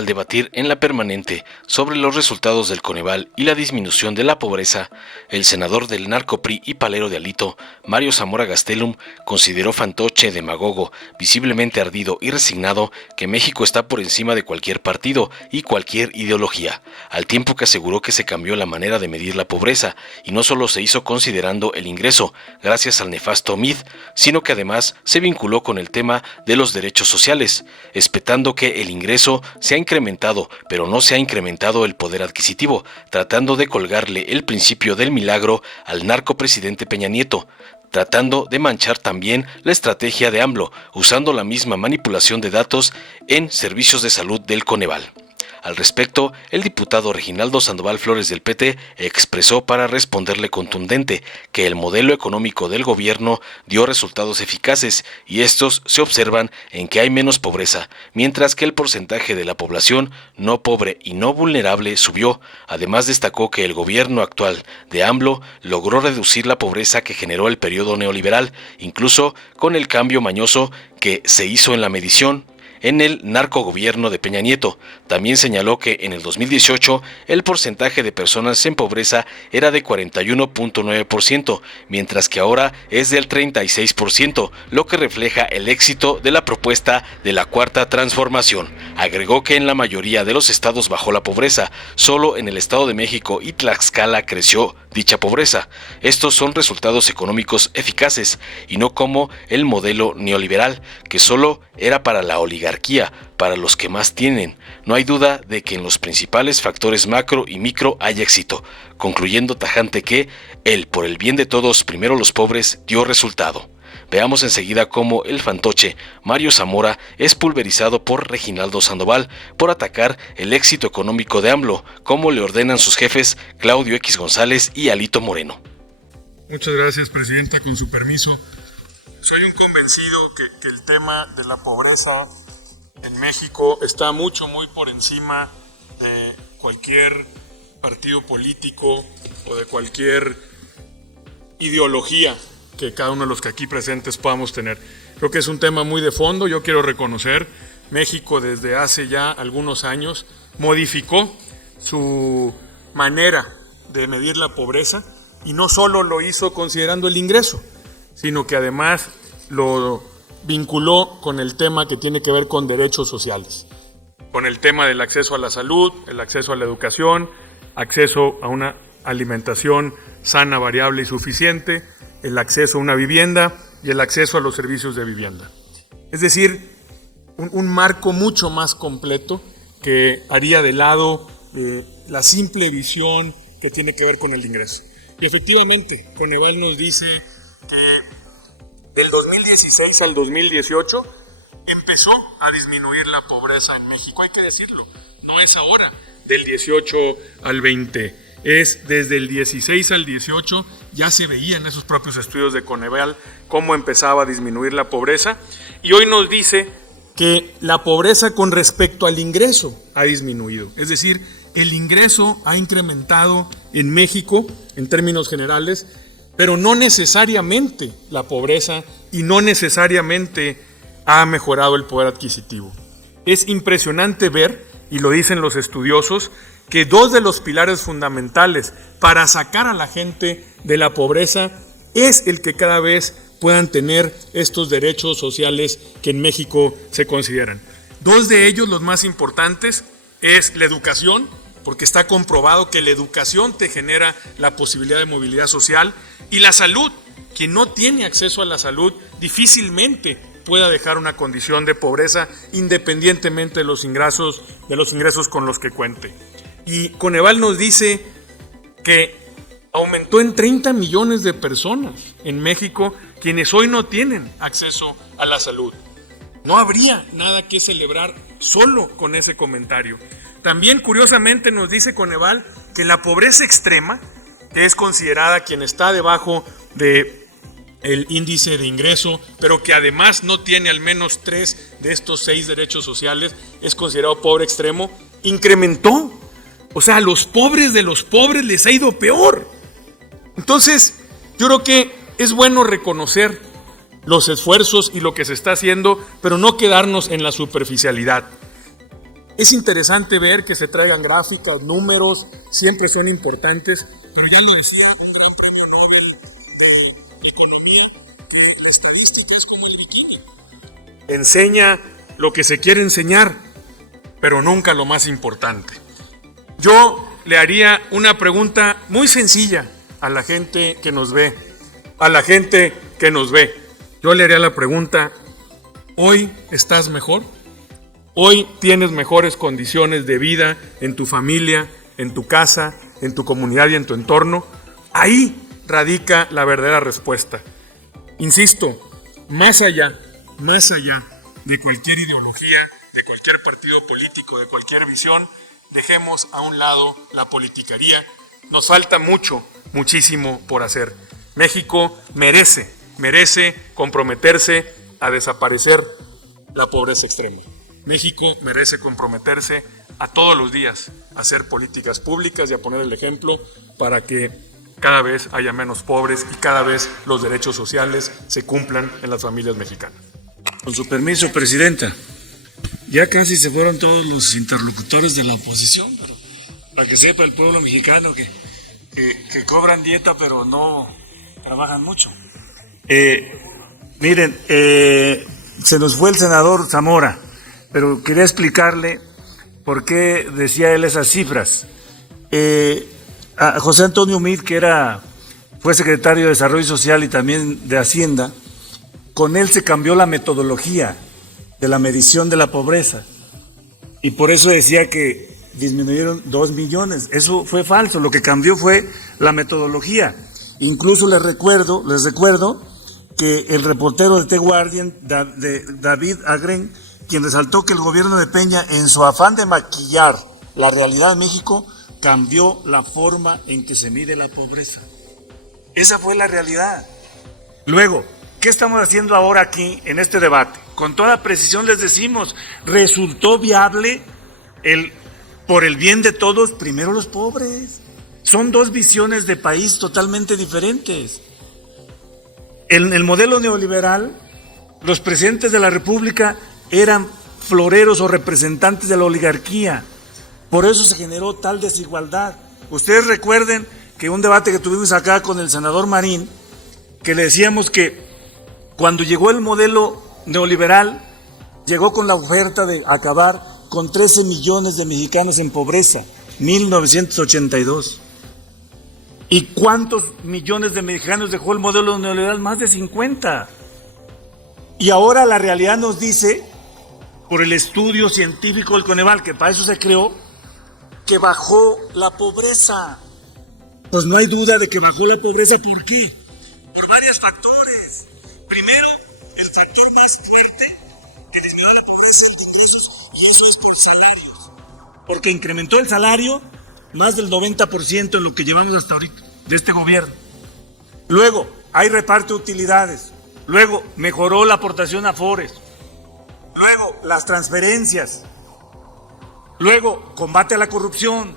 al debatir en la permanente sobre los resultados del Coneval y la disminución de la pobreza, el senador del narcopri y palero de Alito, Mario Zamora Gastelum, consideró fantoche, demagogo, visiblemente ardido y resignado que México está por encima de cualquier partido y cualquier ideología, al tiempo que aseguró que se cambió la manera de medir la pobreza y no solo se hizo considerando el ingreso, gracias al nefasto MID, sino que además se vinculó con el tema de los derechos sociales, espetando que el ingreso se ha incrementado, pero no se ha incrementado el poder adquisitivo, tratando de colgarle el principio del milagro al narcopresidente Peña Nieto, tratando de manchar también la estrategia de AMLO, usando la misma manipulación de datos en servicios de salud del Coneval. Al respecto, el diputado Reginaldo Sandoval Flores del PT expresó para responderle contundente que el modelo económico del gobierno dio resultados eficaces y estos se observan en que hay menos pobreza, mientras que el porcentaje de la población no pobre y no vulnerable subió. Además destacó que el gobierno actual de AMLO logró reducir la pobreza que generó el periodo neoliberal, incluso con el cambio mañoso que se hizo en la medición en el narcogobierno de Peña Nieto. También señaló que en el 2018 el porcentaje de personas en pobreza era de 41.9%, mientras que ahora es del 36%, lo que refleja el éxito de la propuesta de la Cuarta Transformación. Agregó que en la mayoría de los estados bajó la pobreza, solo en el Estado de México y Tlaxcala creció dicha pobreza. Estos son resultados económicos eficaces y no como el modelo neoliberal, que solo era para la oligarquía, para los que más tienen. No hay duda de que en los principales factores macro y micro hay éxito, concluyendo tajante que el por el bien de todos, primero los pobres, dio resultado. Veamos enseguida cómo el fantoche Mario Zamora es pulverizado por Reginaldo Sandoval por atacar el éxito económico de AMLO, como le ordenan sus jefes Claudio X González y Alito Moreno. Muchas gracias, Presidenta. Con su permiso, soy un convencido que el tema de la pobreza en México está muy por encima de cualquier partido político o de cualquier ideología que cada uno de los que aquí presentes podamos tener. Creo que es un tema muy de fondo. Yo quiero reconocer, México desde hace ya algunos años modificó su manera de medir la pobreza y no solo lo hizo considerando el ingreso, sino que además lo vinculó con el tema que tiene que ver con derechos sociales, con el tema del acceso a la salud, el acceso a la educación, acceso a una alimentación sana, variable y suficiente, el acceso a una vivienda y el acceso a los servicios de vivienda. Es decir, un marco mucho más completo que haría de lado la simple visión que tiene que ver con el ingreso. Y efectivamente, Coneval nos dice que del 2016 al 2018 empezó a disminuir la pobreza en México. Hay que decirlo, no es ahora, del 18 al 20. Es desde el 16 al 18, ya se veía en esos propios estudios de Coneval cómo empezaba a disminuir la pobreza. Y hoy nos dice que la pobreza con respecto al ingreso ha disminuido. Es decir, el ingreso ha incrementado en México en términos generales, pero no necesariamente la pobreza y no necesariamente ha mejorado el poder adquisitivo. Es impresionante ver, y lo dicen los estudiosos, que dos de los pilares fundamentales para sacar a la gente de la pobreza es el que cada vez puedan tener estos derechos sociales que en México se consideran. Dos de ellos, los más importantes, es la educación, porque está comprobado que la educación te genera la posibilidad de movilidad social, y la salud. Quien no tiene acceso a la salud difícilmente pueda dejar una condición de pobreza independientemente de los ingresos con los que cuente. Y Coneval nos dice que aumentó en 30 millones de personas en México quienes hoy no tienen acceso a la salud. No habría nada que celebrar solo con ese comentario. También, curiosamente, nos dice Coneval que la pobreza extrema, que es considerada quien está debajo del índice de ingreso, pero que además no tiene al menos 3 de estos 6 derechos sociales, es considerado pobre extremo, incrementó. O sea, a los pobres de los pobres les ha ido peor. Entonces, yo creo que es bueno reconocer los esfuerzos y lo que se está haciendo, pero no quedarnos en la superficialidad. Es interesante ver que se traigan gráficas, números, siempre son importantes, pero ya lo decía un gran premio Nobel de Economía, que la estadística es como el bikini. Enseña lo que se quiere enseñar, pero nunca lo más importante. Yo le haría una pregunta muy sencilla a la gente que nos ve, Yo le haría la pregunta: ¿hoy estás mejor? ¿Hoy tienes mejores condiciones de vida en tu familia, en tu casa, en tu comunidad y en tu entorno? Ahí radica la verdadera respuesta. Insisto, más allá de cualquier ideología, de cualquier partido político, de cualquier visión, dejemos a un lado la politiquería. Nos falta muchísimo por hacer. México merece comprometerse a desaparecer la pobreza extrema. México merece comprometerse a todos los días a hacer políticas públicas y a poner el ejemplo para que cada vez haya menos pobres y cada vez los derechos sociales se cumplan en las familias mexicanas. Con su permiso, Presidenta, ya casi se fueron todos los interlocutores de la oposición, pero para que sepa el pueblo mexicano que cobran dieta pero no trabajan mucho. Miren, se nos fue el senador Zamora, pero quería explicarle por qué decía él esas cifras. A José Antonio Meade, que fue secretario de Desarrollo Social y también de Hacienda, con él se cambió la metodología de la medición de la pobreza y por eso decía que disminuyeron 2 millones. Eso fue falso, lo que cambió fue la metodología. Incluso les recuerdo que el reportero de The Guardian, David Agren, quien resaltó que el gobierno de Peña, en su afán de maquillar la realidad de México, cambió la forma en que se mide la pobreza. Esa fue la realidad. Luego, ¿qué estamos haciendo ahora aquí en este debate? Con toda precisión les decimos, resultó viable por el bien de todos, primero los pobres. Son dos visiones de país totalmente diferentes. En el modelo neoliberal, los presidentes de la República eran floreros o representantes de la oligarquía. Por eso se generó tal desigualdad. Ustedes recuerden que un debate que tuvimos acá con el senador Marín, que le decíamos que cuando llegó el modelo neoliberal, llegó con la oferta de acabar con 13 millones de mexicanos en pobreza, 1982. ¿Y cuántos millones de mexicanos dejó el modelo neoliberal? Más de 50. Y ahora la realidad nos dice, por el estudio científico del Coneval, que para eso se creó, que bajó la pobreza. Pues no hay duda de que bajó la pobreza. ¿Por qué? Por varios factores. Primero, el factor más fuerte que disminuyó la pobreza es el de ingresos, y eso es por salarios. Porque incrementó el salario más del 90% en lo que llevamos hasta ahorita de este gobierno. Luego, hay reparto de utilidades. Luego, mejoró la aportación a Afores. Luego, las transferencias. Luego, combate a la corrupción.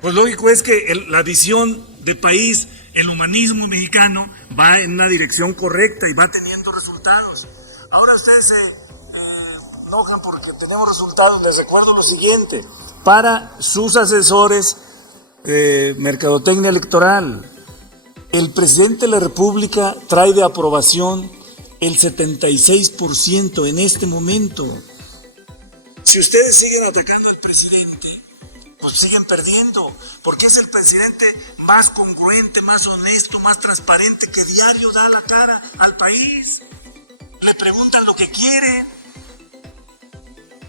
Pues lógico es que la visión de país, el humanismo mexicano, va en una dirección correcta y va teniendo resultados. Ahora ustedes se enojan porque tenemos resultados. Les recuerdo lo siguiente: para sus asesores de mercadotecnia electoral, el presidente de la República trae de aprobación el 76% en este momento. Si ustedes siguen atacando al presidente, pues siguen perdiendo, porque es el presidente más congruente, más honesto, más transparente, que diario da la cara al país. Le preguntan lo que quiere.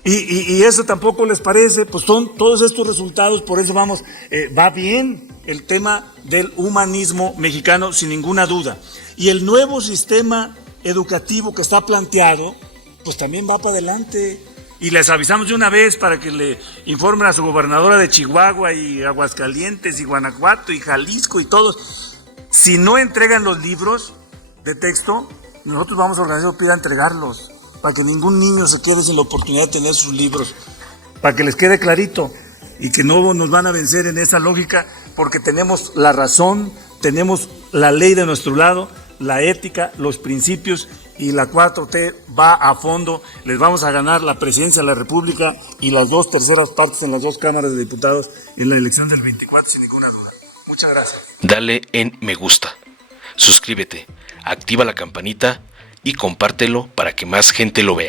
Y eso tampoco les parece. Pues son todos estos resultados. Por eso va bien el tema del humanismo mexicano, sin ninguna duda. Y el nuevo sistema educativo que está planteado, pues también va para adelante. Y les avisamos de una vez para que le informen a su gobernadora de Chihuahua y Aguascalientes y Guanajuato y Jalisco y todos. Si no entregan los libros de texto, nosotros vamos a organizar para entregarlos, para que ningún niño se quede sin la oportunidad de tener sus libros, para que les quede clarito y que no nos van a vencer en esa lógica, porque tenemos la razón, tenemos la ley de nuestro lado, la ética, los principios y la 4T va a fondo. Les vamos a ganar la presidencia de la República y las 2/3 partes en las 2 cámaras de diputados en la elección del 24, sin ninguna duda. Muchas gracias. Dale en me gusta, suscríbete, activa la campanita y compártelo para que más gente lo vea.